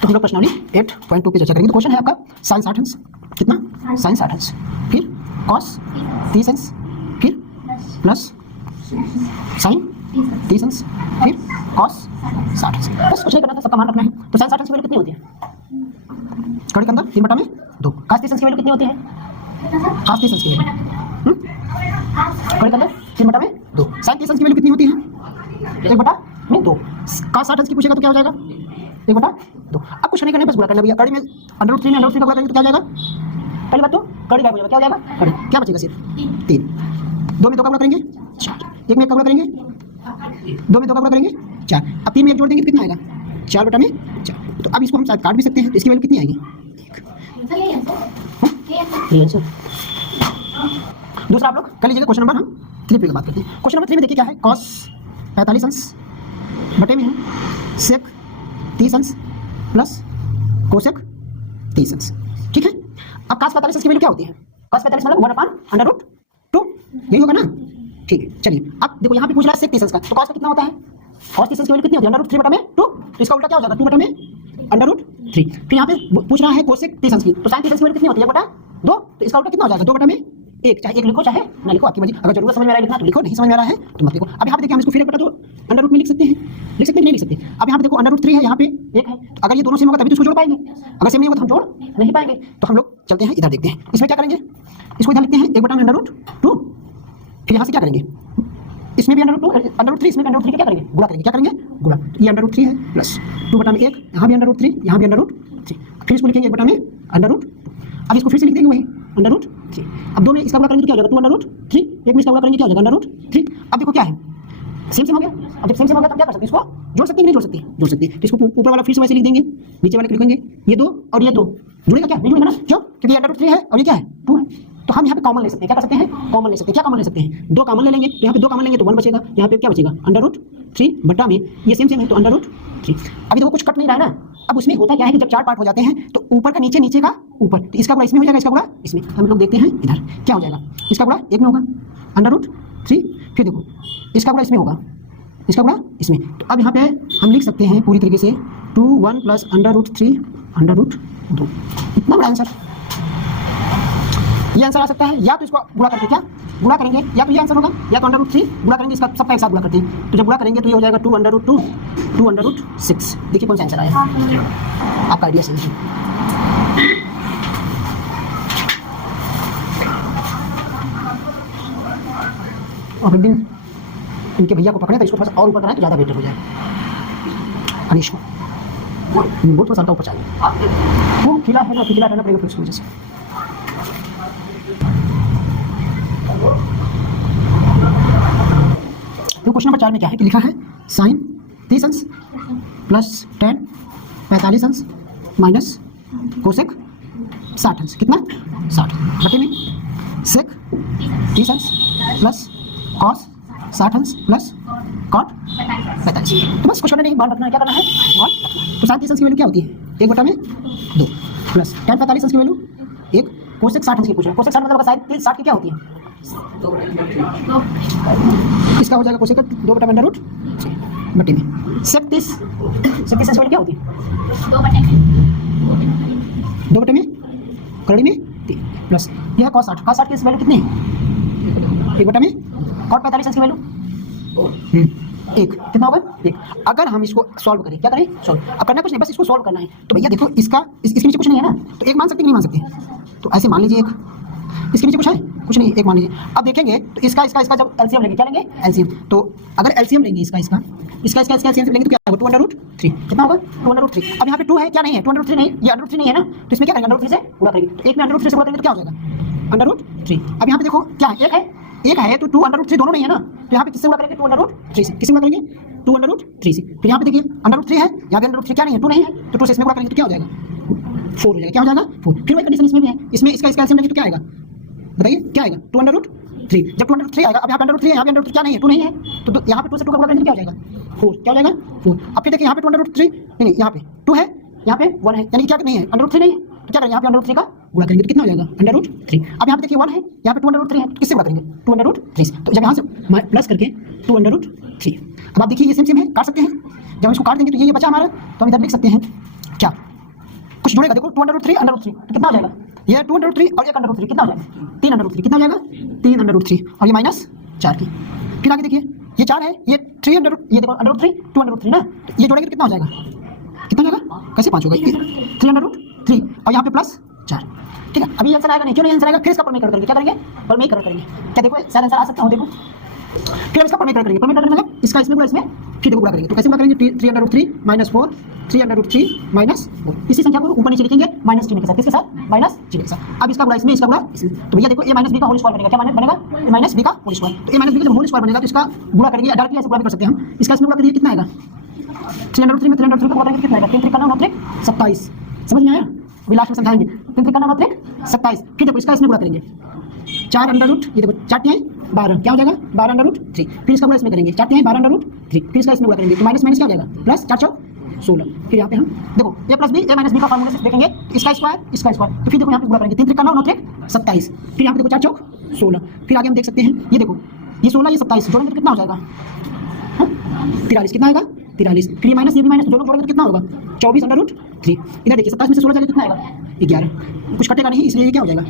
तो हम लोग प्रश्नावली 8.2 पे चर्चा करेंगे। तो क्वेश्चन है आपका साइन 60 अंश, कितना साइन 60 अंश, फिर कॉस 30 अंश, फिर प्लस साइन 30 अंश, फिर कॉस 60 अंश। बस कुछ नहीं करना था, सबका मान रखना है। तो साइन 60 अंश की वैल्यू कितनी होती है? कड़ी के अंदर 3/2। कॉस 30 अंश की वैल्यू कितनी होती है? कॉस 30 अंश की वैल्यू कड़ी के अंदर 3/2। साइन 30 अंश की वैल्यू कितनी होती है? 1/2। कॉस 60 अंश की पूछेगा तो क्या हो जाएगा? 1/2। अब कुछ नहीं करना, बस गुणा करना भैया। कड़ी में √3 में √3 का गुणा करेंगे तो क्या हो जाएगा? पहली बात तो कड़ी गायब हो जाएगा, क्या हो जाएगा? कड़ी क्या बचेगा? सिर्फ 3। 2 में 2 का गुणा करेंगे 4, 1 में 1 का गुणा करेंगे 2 में 2 का गुणा करेंगे 4। अब 3 में 1 जोड़ देंगे तो कितना आएगा? 4/4। तो अब इसको हम शायद काट भी सकते हैं, तो इसकी वैल्यू कितनी आएगी? दूसरा आप लोग कर लीजिएगा। क्वेश्चन नंबर हम 3 पे बात करते हैं। क्वेश्चन नंबर 3 में देखिए क्या है, कॉस 45 अंश बटे में है सेक 30 अंश प्लस कोसेक 30 अंश। ठीक है। अब cos 45 अंश की वैल्यू क्या होती है? cos 45 मतलब 1/√2, यही होगा ना? ठीक है, चलिए अब देखो यहाँ पे पूछ रहा है सेक 30 अंश का, तो cos का कितना होता है? cos 30 अंश की वैल्यू कितनी होती है? √3/2। तो इसका उल्टा क्या हो जाएगा? 2/√3। फिर यहाँ पे पूछ रहा है कोसेक 30 अंश की, तो sin 30 अंश की वैल्यू कितनी होती है? 1/2। तो इसका उल्टा कितना हो जाएगा? 2/1। चाहे 1 लिखो चाहे ना लिखो, आपकी मर्जी। अगर जरूरत समझ में आ रहा है लिखना तो लिखो, नहीं समझ में आ रहा है तो मत लिखो। अब यहाँ पे देखिए हम इसको फिर 1/2 अंडर रूट में लिख सकते हैं, नहीं लिख सकते। अब यहाँ पे देखो √3 है, यहाँ पे 1 है, तो अगर ये दोनों सेम होगा तभी तो इसको जोड़ पाएंगे, अगर सेम नहीं होगा तो हम जोड़ नहीं पाएंगे। तो हम लोग चलते हैं इधर, देखते हैं इसमें क्या करेंगे। इसको इधर लिखते हैं 1/√2। फिर यहाँ से क्या करेंगे? इसमें भी √3, इसमें भी √3 क्या करेंगे? गुणा करेंगे। क्या करेंगे? गुणा। तो ये √3 है प्लस 2/1, यहाँ भी √3, यहाँ भी √3। फिर इसको लिखेंगे 1/√2। अब इसको फिर से लिख देंगे वही √3। अब 2 में इसका गुणा करेंगे तो क्या हो जाएगा? 2/√3। 1 में इसका गुणा करेंगे क्या हो जाएगा? √3। अब देखो क्या है, सेम हो गया। अब जब सेम हो गया तो क्या कर सकते हैं? इसको जोड़ सकते हैं, नहीं जोड़ सकते? जोड़ सकते हैं। तो इसको ऊपर वाला फिर से वैसे लिख देंगे, नीचे वाले लिखेंगे ये 2 और ये 2। जुड़ेगा क्या? नहीं जुड़ेगा ना, क्यों? क्योंकि ये √3 है और ये क्या है? 2 है। तो हम यहाँ पे कॉमन ले सकते हैं। क्या कर सकते हैं? कॉमन ले सकते हैं। क्या कॉमन ले सकते हैं? 2 कॉमन ले लेंगे, तो यहाँ पे 2 कॉमन लेंगे तो 1 बचेगा। यहाँ पे क्या बचेगा? √3 बटा में ये सेम है तो √3। अभी देखो कुछ कट नहीं रहा है ना। अब उसमें होता क्या है कि जब 4 पार्ट हो जाते हैं तो ऊपर का नीचे, नीचे का ऊपर, तो इसका गुणा इसमें हो जाएगा, इसका गुणा इसमें। हम लोग देखते हैं इधर क्या हो जाएगा। इसका गुणा 1 में होगा √3, फिर देखो इसका गुणा इसमें होगा, इसका गुणा इसमें। तो अब यहाँ पे हम लिख सकते हैं पूरी तरीके से 2 1 प्लस √3 √2। इतना बड़ा आंसर, ये आंसर आ सकता है। या तो इसको गुणा करके क्या गुणा करेंगे, या तो ये आंसर होगा, या तो √3 गुणा करेंगे, इसका सबका एक साथ गुणा करते हैं। तो जब गुणा करेंगे तो ये हो जाएगा 2/2 2/6। देखिए कौन सा आंसर आया, आपका आइडिया सही है। और एक दिन इनके भैया को पकड़े तो इसको थोड़ा सा और ऊपर कराएं तो ज़्यादा बेटर हो जाए। अनिश को बहुत थोड़ा सा ऊपर चाहिए, वो खिला है ना, खिला रहना पड़ेगा फिर उसकी वजह से। तो क्वेश्चन नंबर 4 में क्या है कि लिखा है साइन 30 अंश प्लस tan 45 अंश माइनस कोसेक 60 अंश, कितना 60 बटे में सेक 30 अंश प्लस कॉस 60 अंश प्लस कॉट 45। तो बस कुछ करना नहीं, मान रखना है। क्या करना है? मान रखना है। तो साइन 30 अंश की वैल्यू क्या होती है? 1/2 प्लस tan 45 अंश की वैल्यू 1, कोसेक 60 अंश की पूछ रहे हैं। कोसेक 60 मतलब साइन 60 की क्या होती है? इसका हो जाएगा कोसेक 2/√3 बटे में सेक 30 अंश की वैल्यू क्या होती है? 2 बटे में कड़ी में 3 प्लस यह cos 60 की वैल्यू कितनी है? 1/में cot 45 अंश की वैल्यू 1, कितना होगा? 1। अगर हम इसको सॉल्व करें, क्या करें? सॉल्व। अब करना कुछ नहीं, बस इसको सॉल्व करना है। तो भैया देखो इसका इसके नीचे कुछ नहीं है ना, तो 1 मान सकते नहीं मान सकते? तो ऐसे मान लीजिए 1, इसके नीचे कुछ है? कुछ नहीं, 1 मान लीजिए। अब देखेंगे तो इसका जब एलसीएम लेंगे, क्या लेंगे? एलसीएम। तो अगर एलसीएम लेंगे इसका एलसीएम लेंगे तो क्या होगा? 2/√3। कितना होगा? 2/√3। अब यहाँ पे 2 है, क्या नहीं है? 2/√3 नहीं, ये √3 नहीं है ना, तो इसमें क्या करेंगे? √3 से गुणा करेंगे। तो 1 में √3 से गुणा करेंगे तो क्या हो जाएगा? √3। अब यहाँ पे देखो क्या है? 1 है तो 2/√3 दोनों नहीं है ना, तो यहाँ पे किससे गुणा करेंगे? 2/√3 से। किससे गुणा करेंगे? 2/√3 से। तो यहाँ पे देखिए √3 है, यहाँ पे √3 क्या नहीं है? 2 नहीं है, तो 2 से इसमें गुणा करेंगे तो क्या हो जाएगा? 4 हो जाएगा। क्या हो जाएगा? 4। फिर वही कंडीशन इसमें भी है, इसमें इसका एलसीएम लेंगे तो क्या आएगा? बताइए क्या आएगा? 2/√3। जब 2/√3 आएगा, अब यहाँ पे √3 है, यहाँ पे √3 क्या नहीं है? 2 नहीं है, तो यहाँ पे 2 से 2 का गुणा करेंगे क्या हो जाएगा? 4। क्या हो जाएगा? 4। अब फिर देखिए यहाँ पे 2/√3 नहीं, यहाँ पे 2 है, यहाँ पे 1 है, यानी क्या नहीं है? √3 नहीं है, तो क्या करेंगे? यहाँ पे √3 का गुणा करेंगे तो कितना हो जाएगा? √3। अब यहाँ पे देखिए 1 है, यहाँ पे 2/√3 है, तो किससे गुणा करेंगे? 2/√3 से। तो जब यहाँ से प्लस करके 2/√3। अब आप देखिए ये सेम है, काट सकते हैं। जब इसको काट देंगे तो ये बचा हमारा, तो हम इधर लिख सकते हैं क्या? कुछ जुड़ेगा, देखो 2√3 √3 तो कितना हो जाएगा, ये 2√3 और 1√3 कितना हो जाएगा 3√3, कितना हो जाएगा 3√3 और ये -4 की। फिर आगे देखिए ये 4 है, ये 3 ये देखो √3 2√3 ना, तो ये जोड़ेंगे तो कितना हो जाएगा, कितना हो जाएगा, कैसे 5 होगा 3√3 और यहाँ पे +4। ठीक है, अभी आंसर आएगा नहीं, क्यों नहीं आंसर आएगा, फिर इसका परमेकरण करेंगे, क्या करेंगे परमेकरण करेंगे। क्या देखो शायद आंसर आ सकता हो, देखो फिर इसका परमेकरण करेंगे, परमेकरण मतलब इसका इसमें गुणा इसमें, फिर देखो गुणा करेंगे, तो कैसे गुणा करेंगे 3√3 -4 3√3 -4, इसी संख्या को ऊपर नीचे लिखेंगे माइनस चिन्ह के साथ, किसके साथ माइनस चिन्ह के साथ। अब इसका गुणा इसमें, इसका गुणा इसमें, तो भैया देखो a - b का होल स्क्वायर बनेगा, क्या बनेगा a - b का होल स्क्वायर, तो a - b का जब होल स्क्वायर बनेगा तो इसका गुणा करेंगे, डायरेक्टली ऐसे गुणा भी कर सकते हैं हम, इसका इसमें गुणा करिए कितना आएगा 3√3 में 3√3 को गुणा करेंगे कितना आएगा 3 3 9 27, समझ में आया, अभी लास्ट में समझाएंगे 3 3 9 27। फिर देखो इसका इसमें गुणा करेंगे 4√, ये देखो 4 तिहाई 12, क्या हो जाएगा 12√3, फिर इसका गुणा इसमें करेंगे 4 तिहाई 12√3, फिर इसका इसमें गुणा करेंगे तो माइनस माइनस क्या हो जाएगा प्लस 4 चौक 16। फिर यहाँ पे हम देखो a + b a - b का फार्मूला से देखेंगे इसका स्क्वायर, तो फिर देखो यहाँ पे गुणा करेंगे 3 3 9 27, फिर यहाँ पे देखो 4 चौक 16, फिर आगे हम देख सकते हैं ये देखो ये 16 ये 27 जोड़ेंगे तो कितना हो जाएगा 43, कितना आएगा 43, फिर ये माइनस ये भी माइनस दोनों जोड़ेंगे तो कितना होगा 24√3। इधर देखिए 27 में से 16 जाएगा कितना आएगा 11, कुछ कटेगा नहीं इसलिए ये क्या हो जाएगा।